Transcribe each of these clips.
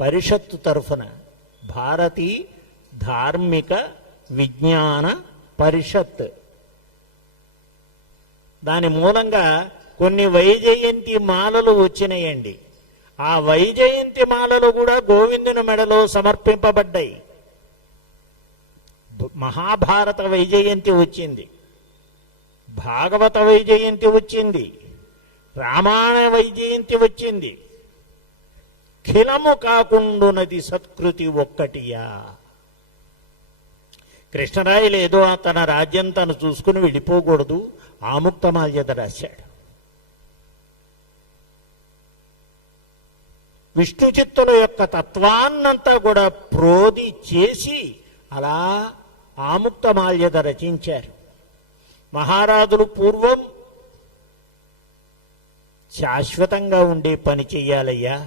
పరిషత్తు తరఫున భారతీ ధార్మిక విజ్ఞాన పరిషత్, దాని మూలంగా కొన్ని వైజయంతి మాలలు వచ్చినాయండి. ఆ వైజయంతి మాలలు కూడా గోవిందుని మెడలో సమర్పింపబడ్డాయి. మహాభారత వైజయంతి వచ్చింది, భాగవత వైజయంతి వచ్చింది, రామాయణ వైజయంతి వచ్చింది. ఖిలము కాకుండునది సత్కృతి ఒక్కటియా. కృష్ణరాయలు ఏదో తన రాజ్యం తను చూసుకుని వెళ్ళిపోకూడదు, ఆముక్తమాల్యద రాశాడు. విష్ణు చిత్తుల యొక్క తత్వాన్నంతా కూడా ప్రోది చేసి అలా ఆముక్తమాల్యద రచించారు. మహారాజులు పూర్వం శాశ్వతంగా ఉండే పని చెయ్యాలయ్యా.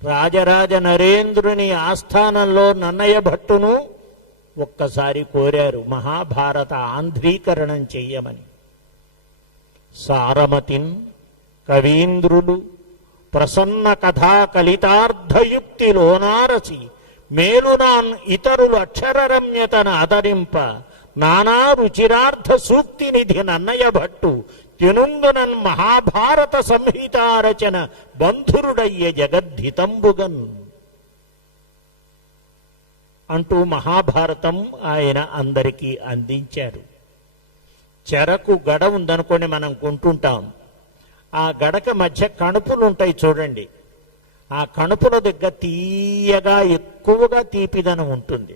రాజరాజ నరేంద్రుని ఆస్థానంలో నన్నయ భట్టును ఒక్కసారి కోరారు మహాభారత ఆంధ్రీకరణం చెయ్యమని. సారమతిన్ కవీంద్రులు ప్రసన్న కథా కలితార్థయుక్తిలోనారసి మేలునాన్ ఇతరులు అక్షరరమ్యతన ఆదరింప నానా రుచిరార్థ సూక్తి నిధి నన్నయ భట్టు తెనుందునన్ మహాభారత సంహితారచన బంధురుడయ్య జగద్ధితంబుగన్ అంటూ మహాభారతం ఆయన అందరికీ అందించారు. చెరకు గడ ఉందనుకొని మనం కొంటుంటాం. ఆ గడక మధ్య కణుపులు ఉంటాయి చూడండి. ఆ కణుపుల దగ్గర తీయగా ఎక్కువగా తీపిదనం ఉంటుంది.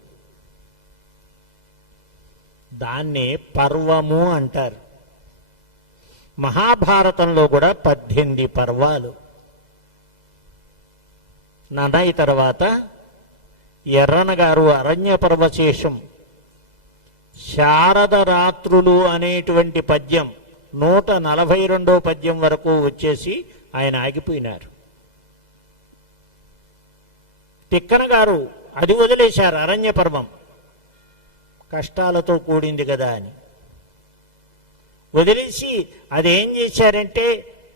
దాన్నే పర్వము అంటారు. మహాభారతంలో కూడా 18 పర్వాలు. నన్నయ్య తర్వాత ఎర్రన గారు అరణ్య పర్వశేషం శారద రాత్రులు అనేటువంటి పద్యం 142వ పద్యం వరకు వచ్చేసి ఆయన ఆగిపోయినారు. తిక్కన గారు అది వదిలేశారు, అరణ్య పర్వం కష్టాలతో కూడింది కదా అని వదిలేసి అదేం చేశారంటే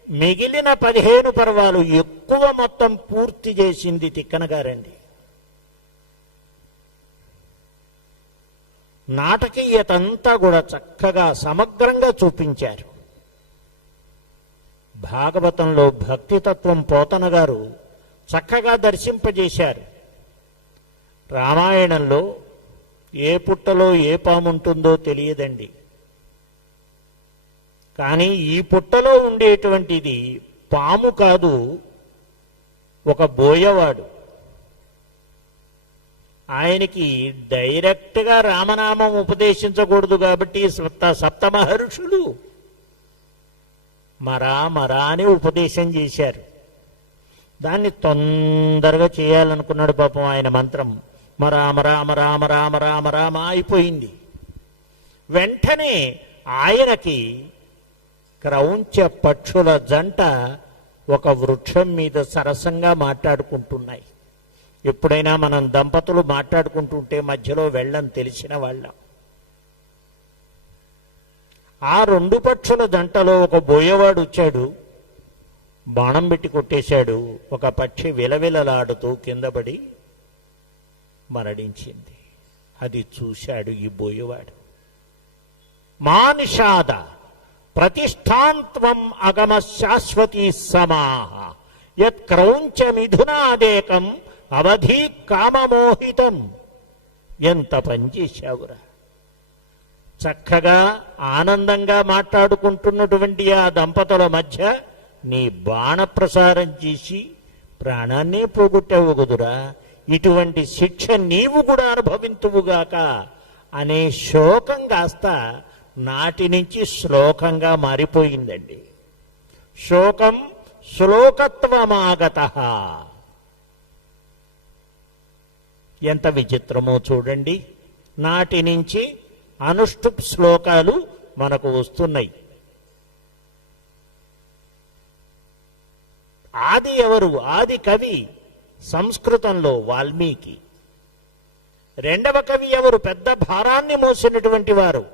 మిగిలిన 15 పర్వాలు ఎక్కువ మొత్తం పూర్తి చేసింది తిక్కన గారండి. నాటకీయతంతా కూడా చక్కగా సమగ్రంగా చూపించారు. భాగవతంలో భక్తితత్వం పోతన గారు చక్కగా దర్శింపజేశారు. రామాయణంలో ఏ పుట్టలో ఏ పాము ఉంటుందో తెలియదండి, కానీ ఈ పుట్టలో ఉండేటువంటిది పాము కాదు, ఒక బోయవాడు. ఆయనకి డైరెక్ట్గా రామనామం ఉపదేశించకూడదు కాబట్టి సప్తమహర్షులు మరా మరా అని ఉపదేశం చేశారు. దాన్ని తొందరగా చేయాలనుకున్నాడు పాపం ఆయన. మంత్రం మరామ రామ రామ రామ రామ రామ అయిపోయింది. వెంటనే ఆయనకి క్రౌంచ పక్షుల జంట ఒక వృక్షం మీద సరసంగా మాట్లాడుకుంటున్నాయి. ఎప్పుడైనా మనం దంపతులు మాట్లాడుకుంటుంటే మధ్యలో వెళ్ళని తెలిసిన వాళ్ళం. ఆ 2 పక్షుల జంటలో ఒక బోయవాడు వచ్చాడు, బాణం పెట్టి కొట్టేశాడు. ఒక పక్షి విలవిలలాడుతూ కిందపడి మరణించింది. అది చూశాడు ఈ బోయవాడు. మానిషాద ప్రతిష్టాంత్వం అగమ శాశ్వతీ సమాహ యత్ క్రౌంచ మిథునాదేకం అవధి కామమోహితం. ఎంత పనిచేశావురా. చక్కగా ఆనందంగా మాట్లాడుకుంటున్నటువంటి ఆ దంపతుల మధ్య నీ బాణప్రసారం చేసి ప్రాణాన్నే పోగొట్టావు కుదురా. ఇటువంటి శిక్ష నీవు కూడా అనుభవింతువుగాక అనే శోకం కాస్త నాటి నుంచి శ్లోకంగా మారిపోయిందండి. శోకం శ్లోకత్వమాగత. ఎంత విచిత్రమో చూడండి. నాటి నుంచి అనుష్ఠుప్ శ్లోకాలు మనకు వస్తున్నాయి. ఆది ఎవరు? ఆది కవి సంస్కృతంలో వాల్మీకి. 2వ కవి ఎవరు? పెద్ద భారాన్ని మోసినటువంటి వారు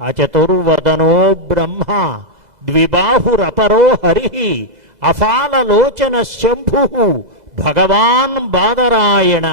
అచతుర్వదనో బ్రహ్మ ద్విబాహురపరో హరి అఫాలలోచన శంభు భగవాన్ బాదరాయణ